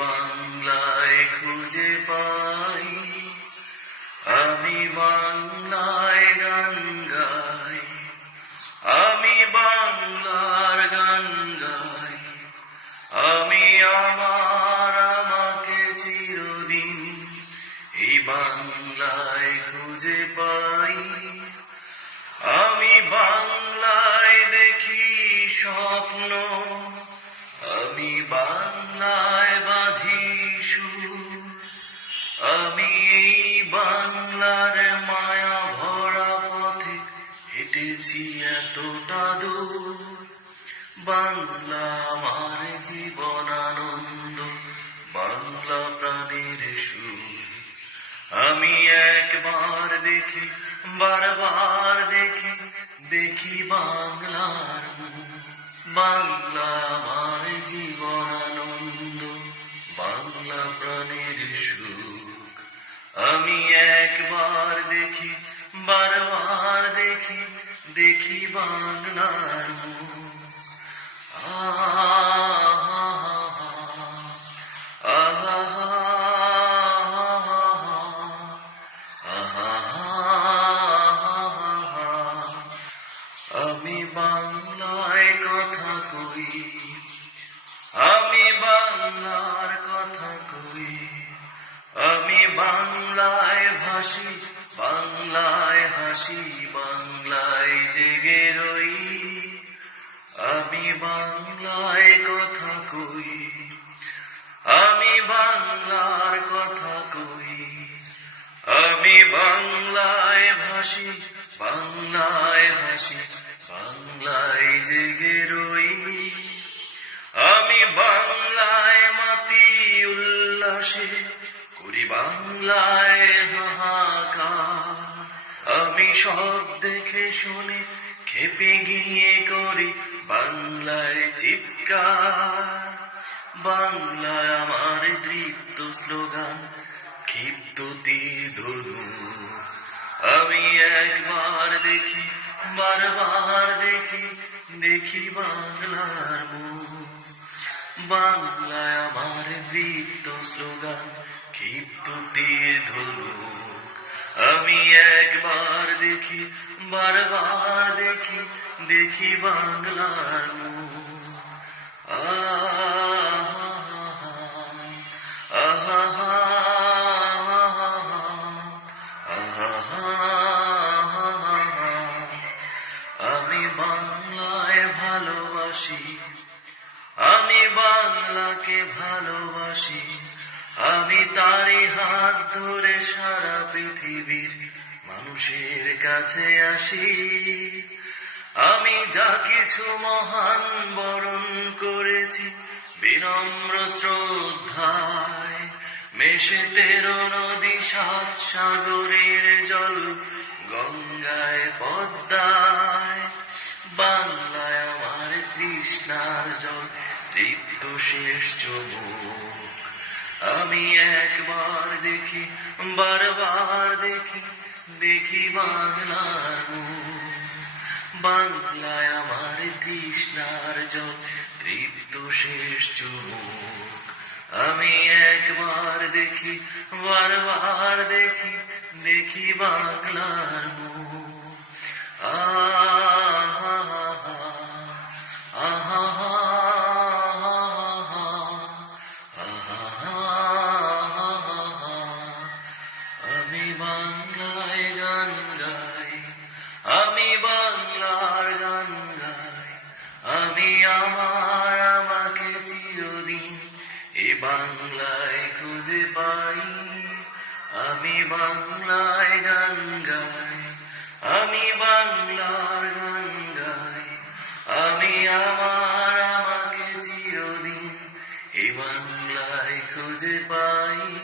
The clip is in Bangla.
বাংলায় খুঁজে পাই, আমি বাংলায় গান গাই, আমি বাংলার গান গাই, আমি আমাকে চিরদিন এই বাংলায় খুঁজে পাই। আমি বাংলায় দেখি স্বপ্ন, আমি বাংলায় বাঁধি সুর, আমি এই বাংলার মায়া ভরা পথে হেঁটেছি এতটা দূর। বাংলা আমার জীবন আনন্দ, বাংলা প্রাণের সুর। আমি একবার দেখি, বারবার দেখি, দেখি বাংলার মুখ। বাংলা আমার জীবন আনন্দ, বাংলা প্রাণের সুখ। আমি একবার দেখি, বারবার দেখি, দেখি বাংলার মুখ। আমি বাংলায় কথা কই, আমি বাংলার কথা কই, আমি বাংলায় ভাসি, বাংলায় হাসি, বাংলায় জেগে রই। আমি বাংলায় কথা কই, আমি বাংলার কথা কই, আমি বাংলায় ভাসি, বাংলায় হাসি, বাংলায় জেগে রই। আমি বাংলায় মাতি উল্লাসে, করি বাংলায় হাহাকার। আমি সব দেখে শুনে খেপে গিয়ে করি বাংলায় চিৎকার। বাংলায় আমার দৃপ্ত স্লোগান, ক্ষিপ্ত তীর ধনুক। আমি একবার দেখি, বারবার দেখি, দেখি বাংলার মুখ। বাংলায় আমার দৃপ্ত স্লোগান, ক্ষিপ্ত তীর ধনুক। আমি একবার দেখি, বারবার দেখি, দেখি বাংলার মুখ। আমি বাংলায় ভালোবাসি, আমি বাংলাকে ভালোবাসি, আমি তারই হাত ধরে সারা পৃথিবীর মানুষের কাছে আসি। আমি যা কিছু মহান বরণ করেছি বিনম্র শ্রদ্ধায়, মেশে 13 নদী 7 সাগরের জল, গঙ্গায় পদ্মায়। বাংলায় আমার তৃষ্ণার জল, তৃপ্ত শেষ চমক। আমি একবার দেখি, বারবার দেখি, দেখি বাংলার মুখ। বাংলায় আমার তৃষ্ণার জল, তৃপ্ত শেষ চমক। আমি একবার দেখি, বারবার দেখি, দেখি বাংলার মুখ। আমি বাংলায় গান গাই, আমি বাংলার গান গাই, আমি আমাকে চিরদিন এ বাংলায় খুঁজে পাই। আমি বাংলায় গান গাই, আমি বাংলা